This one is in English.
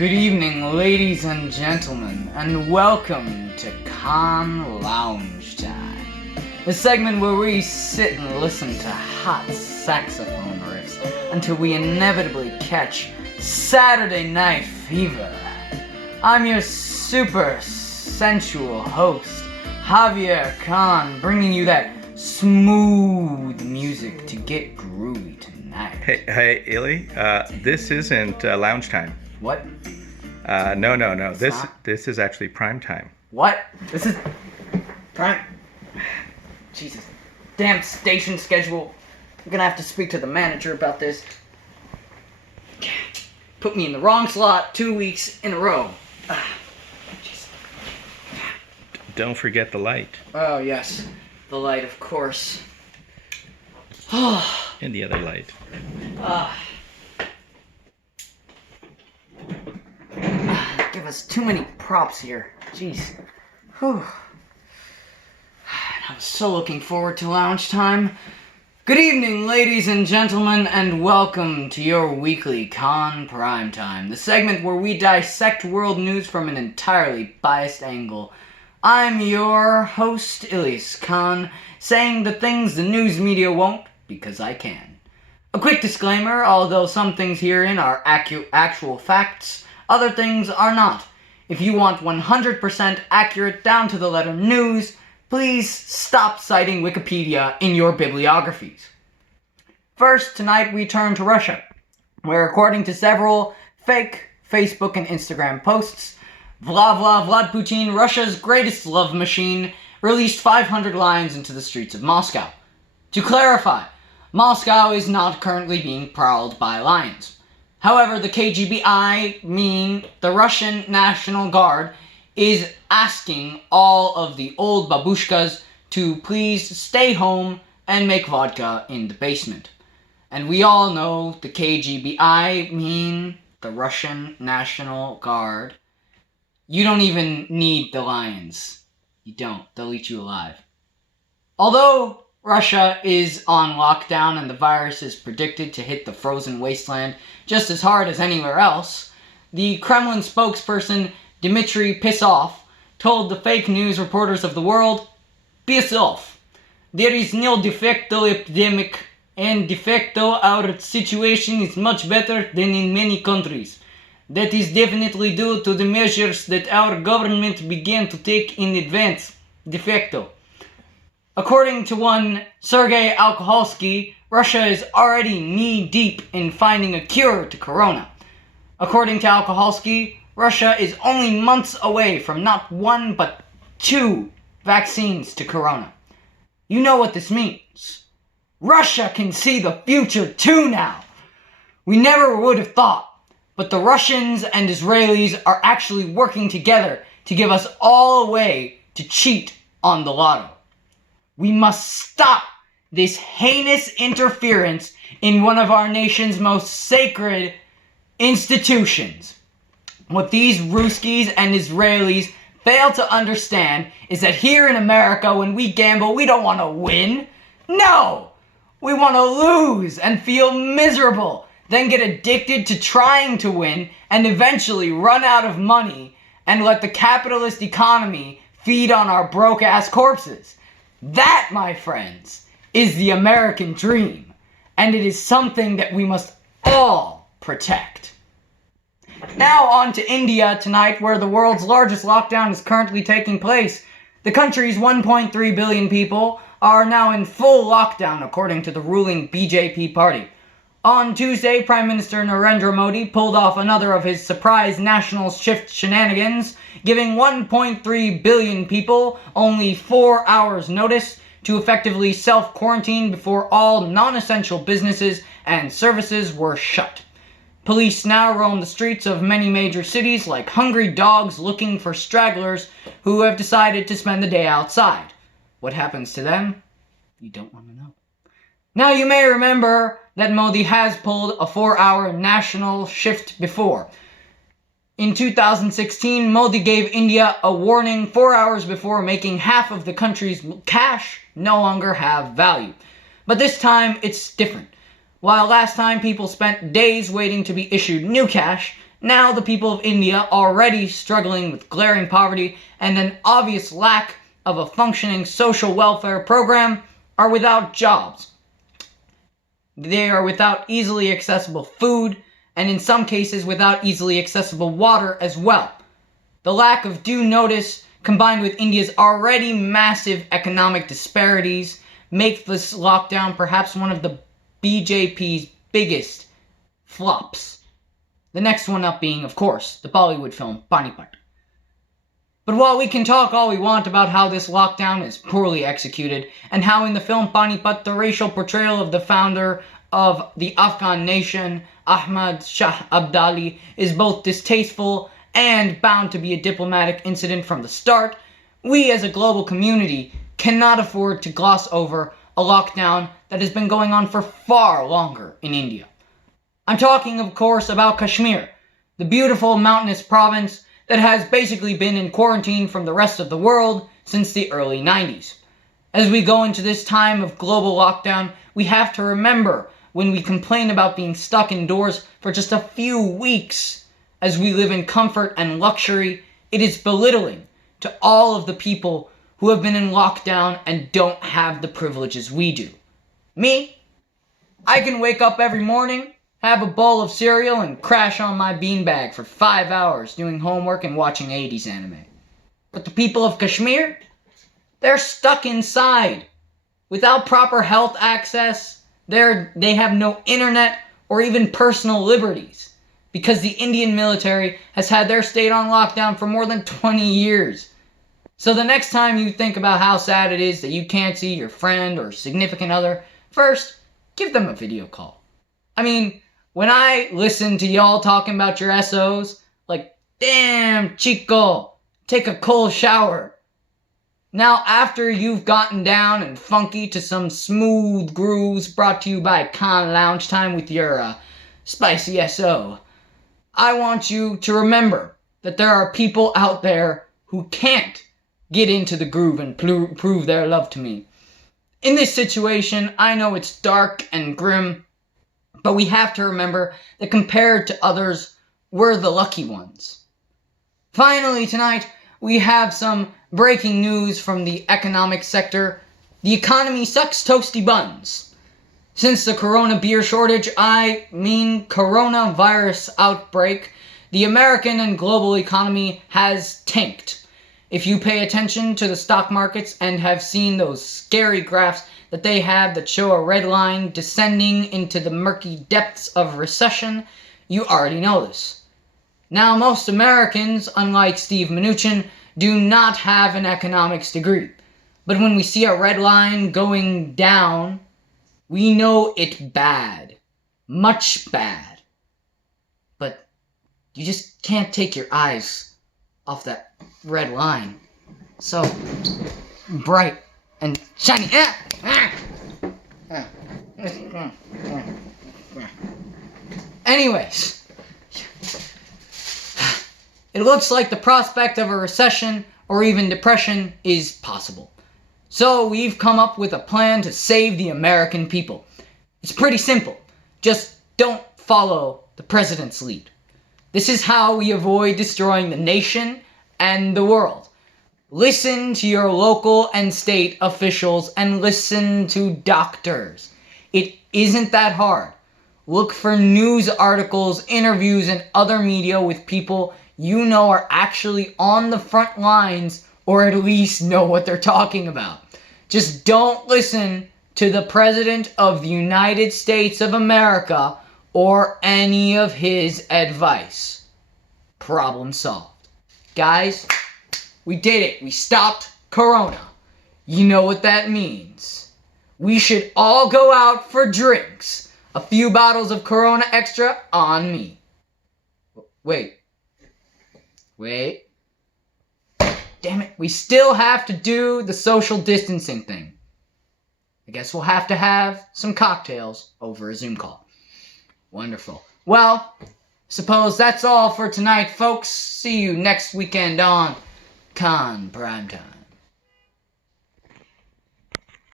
Good evening, ladies and gentlemen, and welcome to Con Lounge Time, the segment where we sit and listen to hot saxophone riffs until we inevitably catch Saturday Night Fever. I'm your super sensual host, Javier Khan, bringing you that smooth music to get groovy tonight. Hey, Illy, this isn't lounge time. What? No. This is actually prime time. What? This is prime. Jesus. Damn station schedule. I'm gonna have to speak to the manager about this. Put me in the wrong slot 2 weeks in a row. Don't forget the light. Oh, yes. The light, of course. And the other light. Give us too many props here. Jeez. Whew. I was so looking forward to lounge time. Good evening, ladies and gentlemen, and welcome to your weekly Con Primetime, the segment where we dissect world news from an entirely biased angle. I'm your host, Ilyas Khan, saying the things the news media won't, because I can. A quick disclaimer, although some things herein are actual facts, other things are not. If you want 100% accurate down-to-the-letter news, please stop citing Wikipedia in your bibliographies. First, tonight we turn to Russia, where according to several fake Facebook and Instagram posts, Vlad Putin, Russia's greatest love machine, released 500 lions into the streets of Moscow. To clarify, Moscow is not currently being prowled by lions. However, the KGB, the Russian National Guard, is asking all of the old babushkas to please stay home and make vodka in the basement. And we all know the KGB, the Russian National Guard. You don't even need the lions. You don't. They'll eat you alive. Although Russia is on lockdown and the virus is predicted to hit the frozen wasteland just as hard as anywhere else, the Kremlin spokesperson Dmitry Peskov told the fake news reporters of the world, "Piss off. There is no de facto epidemic, and de facto our situation is much better than in many countries. That is definitely due to the measures that our government began to take in advance, de facto." According to one Sergei Alkoholsky, Russia is already knee-deep in finding a cure to corona. According to Alkoholsky, Russia is only months away from not one but 2 vaccines to corona. You know what this means. Russia can see the future too now. We never would have thought, but the Russians and Israelis are actually working together to give us all a way to cheat on the lotto. We must stop this heinous interference in one of our nation's most sacred institutions. What these Ruskies and Israelis fail to understand is that here in America, when we gamble, we don't want to win. No! We want to lose and feel miserable, then get addicted to trying to win and eventually run out of money and let the capitalist economy feed on our broke-ass corpses. That, my friends, is the American dream, and it is something that we must all protect. Now on to India tonight, where the world's largest lockdown is currently taking place. The country's 1.3 billion people are now in full lockdown, according to the ruling BJP party. On Tuesday, Prime Minister Narendra Modi pulled off another of his surprise national shift shenanigans, giving 1.3 billion people only 4 hours notice to effectively self-quarantine before all non-essential businesses and services were shut. Police now roam the streets of many major cities like hungry dogs looking for stragglers who have decided to spend the day outside. What happens to them? You don't want to know. Now you may remember that Modi has pulled a 4-hour national shift before. In 2016, Modi gave India a warning 4 hours before making half of the country's cash no longer have value. But this time, it's different. While last time people spent days waiting to be issued new cash, Now the people of India, already struggling with glaring poverty and an obvious lack of a functioning social welfare program, are without jobs. They are without easily accessible food, and in some cases without easily accessible water as well. The lack of due notice, combined with India's already massive economic disparities, make this lockdown perhaps one of the BJP's biggest flops. The next one up being, of course, the Bollywood film Panipat. But while we can talk all we want about how this lockdown is poorly executed, and how in the film Panipat the racial portrayal of the founder of the Afghan nation, Ahmad Shah Abdali, is both distasteful and bound to be a diplomatic incident from the start, we as a global community cannot afford to gloss over a lockdown that has been going on for far longer in India. I'm talking, of course, about Kashmir, the beautiful mountainous province that has basically been in quarantine from the rest of the world since the early 90s. As we go into this time of global lockdown, we have to remember when we complain about being stuck indoors for just a few weeks as we live in comfort and luxury, it is belittling to all of the people who have been in lockdown and don't have the privileges we do. Me? I can wake up every morning, have a bowl of cereal, and crash on my beanbag for 5 hours doing homework and watching 80s anime. But the people of Kashmir? They're stuck inside. Without proper health access, they have no internet or even personal liberties, because the Indian military has had their state on lockdown for more than 20 years. So the next time you think about how sad it is that you can't see your friend or significant other, first, give them a video call. I mean, when I listen to y'all talking about your SOs, like, damn, Chico, take a cold shower. Now, after you've gotten down and funky to some smooth grooves brought to you by Con Lounge Time with your spicy SO, I want you to remember that there are people out there who can't get into the groove and prove their love to me. In this situation, I know it's dark and grim, but we have to remember that compared to others, we're the lucky ones. Finally, tonight, we have some breaking news from the economic sector. The economy sucks toasty buns. Since the corona beer shortage, I mean coronavirus outbreak, the American and global economy has tanked. If you pay attention to the stock markets and have seen those scary graphs that they have that show a red line descending into the murky depths of recession, you already know this. Now, most Americans, unlike Steve Mnuchin, do not have an economics degree. But when we see a red line going down, we know it's bad. Much bad. But you just can't take your eyes off that red line. So bright and shiny. Anyways, it looks like the prospect of a recession or even depression is possible. So we've come up with a plan to save the American people. It's pretty simple. Just don't follow the president's lead. This is how we avoid destroying the nation and the world. Listen to your local and state officials and listen to doctors. It isn't that hard. Look for news articles, interviews, and other media with people you know are actually on the front lines or at least know what they're talking about. Just don't listen to the President of the United States of America or any of his advice. Problem solved. Guys, we did it. We stopped Corona. You know what that means. We should all go out for drinks. A few bottles of Corona Extra on me. Wait. Damn it, we still have to do the social distancing thing. I guess we'll have to have some cocktails over a Zoom call. Wonderful. Well, suppose that's all for tonight, folks. See you next weekend on Con Primetime.